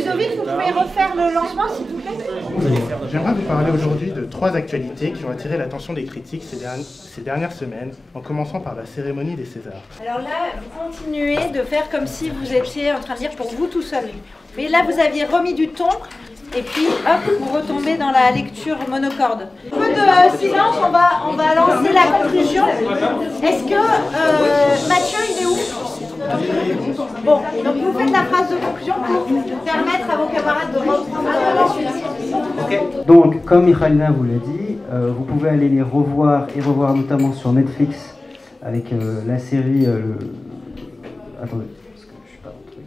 Ludovic, vous pouvez refaire le lancement, s'il vous plaît? J'aimerais vous parler aujourd'hui de 3 actualités qui ont attiré l'attention des critiques ces dernières semaines, en commençant par la cérémonie des Césars. Alors là, vous continuez de faire comme si vous étiez en train de dire pour vous tout seul. Mais là, vous aviez remis du ton, et puis hop, vous retombez dans la lecture monocorde. Un peu de silence, on va lancer la conclusion. Est-ce que Mathieu, il est où? Bon, donc vous faites la phrase de conclusion pour permettre à vos camarades de reprendre la suite. Donc, comme Michalina vous l'a dit, vous pouvez aller les revoir et revoir notamment sur Netflix avec la série... Attendez, parce que je suis pas dans le truc.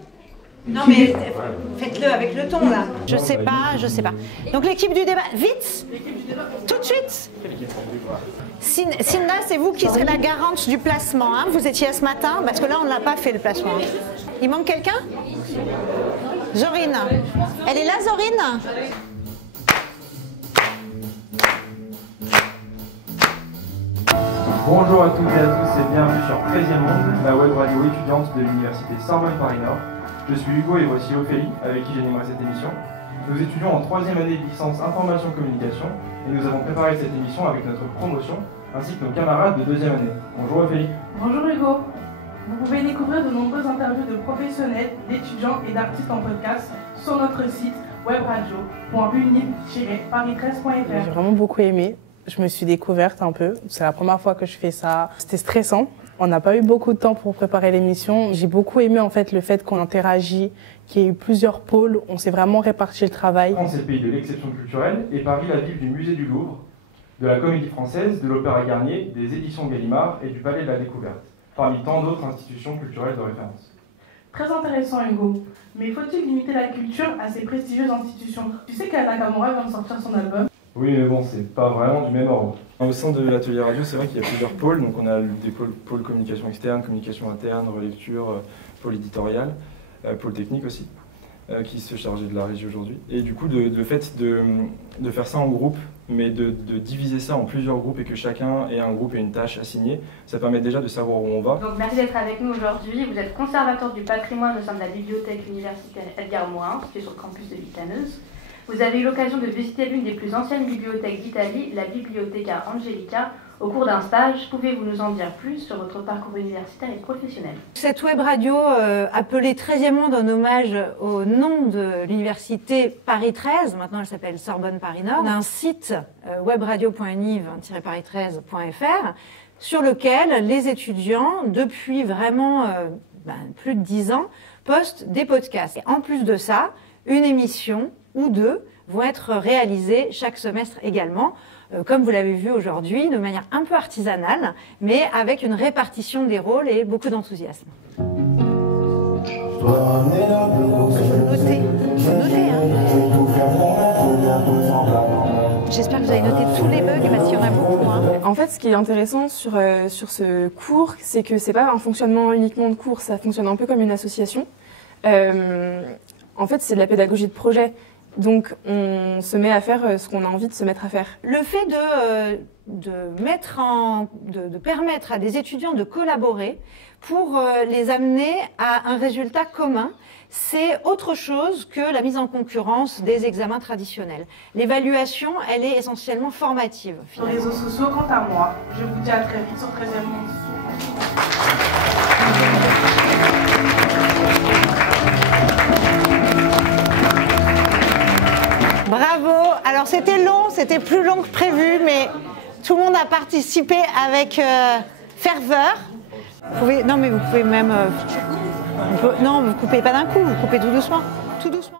Non mais faites-le avec le ton là. Je sais pas. Donc l'équipe du débat, vite, tout de suite. Cinda, c'est vous qui serez la garante du placement. Hein. Vous étiez ce matin, parce que là on n'a pas fait le placement. Il manque quelqu'un? Zorine. Elle est là, Zorine? Bonjour à toutes et à tous et bienvenue sur 13e Monde, la web radio étudiante de l'université Sorbonne Paris-Nord. Je suis Hugo et voici Ophélie, avec qui j'animerai cette émission. Nous étudions en 3e année de licence Information Communication et nous avons préparé cette émission avec notre promotion ainsi que nos camarades de 2e année. Bonjour Ophélie. Bonjour Hugo. Vous pouvez découvrir de nombreuses interviews de professionnels, d'étudiants et d'artistes en podcast sur notre site webradio.unib-paris13.fr. J'ai vraiment beaucoup aimé. Je me suis découverte un peu. C'est la première fois que je fais ça. C'était stressant. On n'a pas eu beaucoup de temps pour préparer l'émission. J'ai beaucoup aimé en fait le fait qu'on interagit, qu'il y ait eu plusieurs pôles. On s'est vraiment réparti le travail. France est le pays de l'exception culturelle et Paris la ville du musée du Louvre, de la Comédie Française, de l'Opéra Garnier, des éditions Gallimard et du Palais de la Découverte, parmi tant d'autres institutions culturelles de référence. Très intéressant Hugo. Mais faut-il limiter la culture à ces prestigieuses institutions? Tu sais qu'Anna Nakamura vient de sortir son album? Oui, mais bon, c'est pas vraiment du même ordre. Au sein de l'atelier radio, c'est vrai qu'il y a plusieurs pôles. Donc on a des pôles communication externe, communication interne, relecture, pôle éditorial, pôle technique aussi, qui se chargeait de la régie aujourd'hui. Et du coup, le fait de faire ça en groupe, mais de diviser ça en plusieurs groupes et que chacun ait un groupe et une tâche assignée, ça permet déjà de savoir où on va. Donc merci d'être avec nous aujourd'hui. Vous êtes conservateur du patrimoine au sein de la bibliothèque universitaire Edgar Morin, qui est sur le campus de Vitaneuse. Vous avez eu l'occasion de visiter l'une des plus anciennes bibliothèques d'Italie, la Biblioteca Angelica, au cours d'un stage. Pouvez-vous nous en dire plus sur votre parcours universitaire et professionnel? Cette web radio appelée 13e Monde en hommage au nom de l'université Paris 13, maintenant elle s'appelle Sorbonne Paris-Nord, d'un site webradio.univ-paris13.fr sur lequel les étudiants, depuis vraiment plus de 10 ans, postent des podcasts. Et en plus de ça, une émission ou 2 vont être réalisées chaque semestre également, comme vous l'avez vu aujourd'hui, de manière un peu artisanale, mais avec une répartition des rôles et beaucoup d'enthousiasme. Notez, hein. J'espère que vous avez noté tous les bugs, parce qu'il y en a beaucoup. Hein. En fait, ce qui est intéressant sur ce cours, c'est que c'est pas un fonctionnement uniquement de cours, ça fonctionne un peu comme une association. En fait, c'est de la pédagogie de projet. Donc, on se met à faire ce qu'on a envie de se mettre à faire. Le fait de permettre à des étudiants de collaborer pour les amener à un résultat commun, c'est autre chose que la mise en concurrence des examens traditionnels. L'évaluation, elle est essentiellement formative. Sur les réseaux sociaux, quant à moi, je vous dis à très vite sur 13e Monde. Bravo. Alors c'était long, c'était plus long que prévu, mais tout le monde a participé avec ferveur. Non mais vous pouvez même... non, vous coupez pas d'un coup, vous coupez tout doucement. Tout doucement.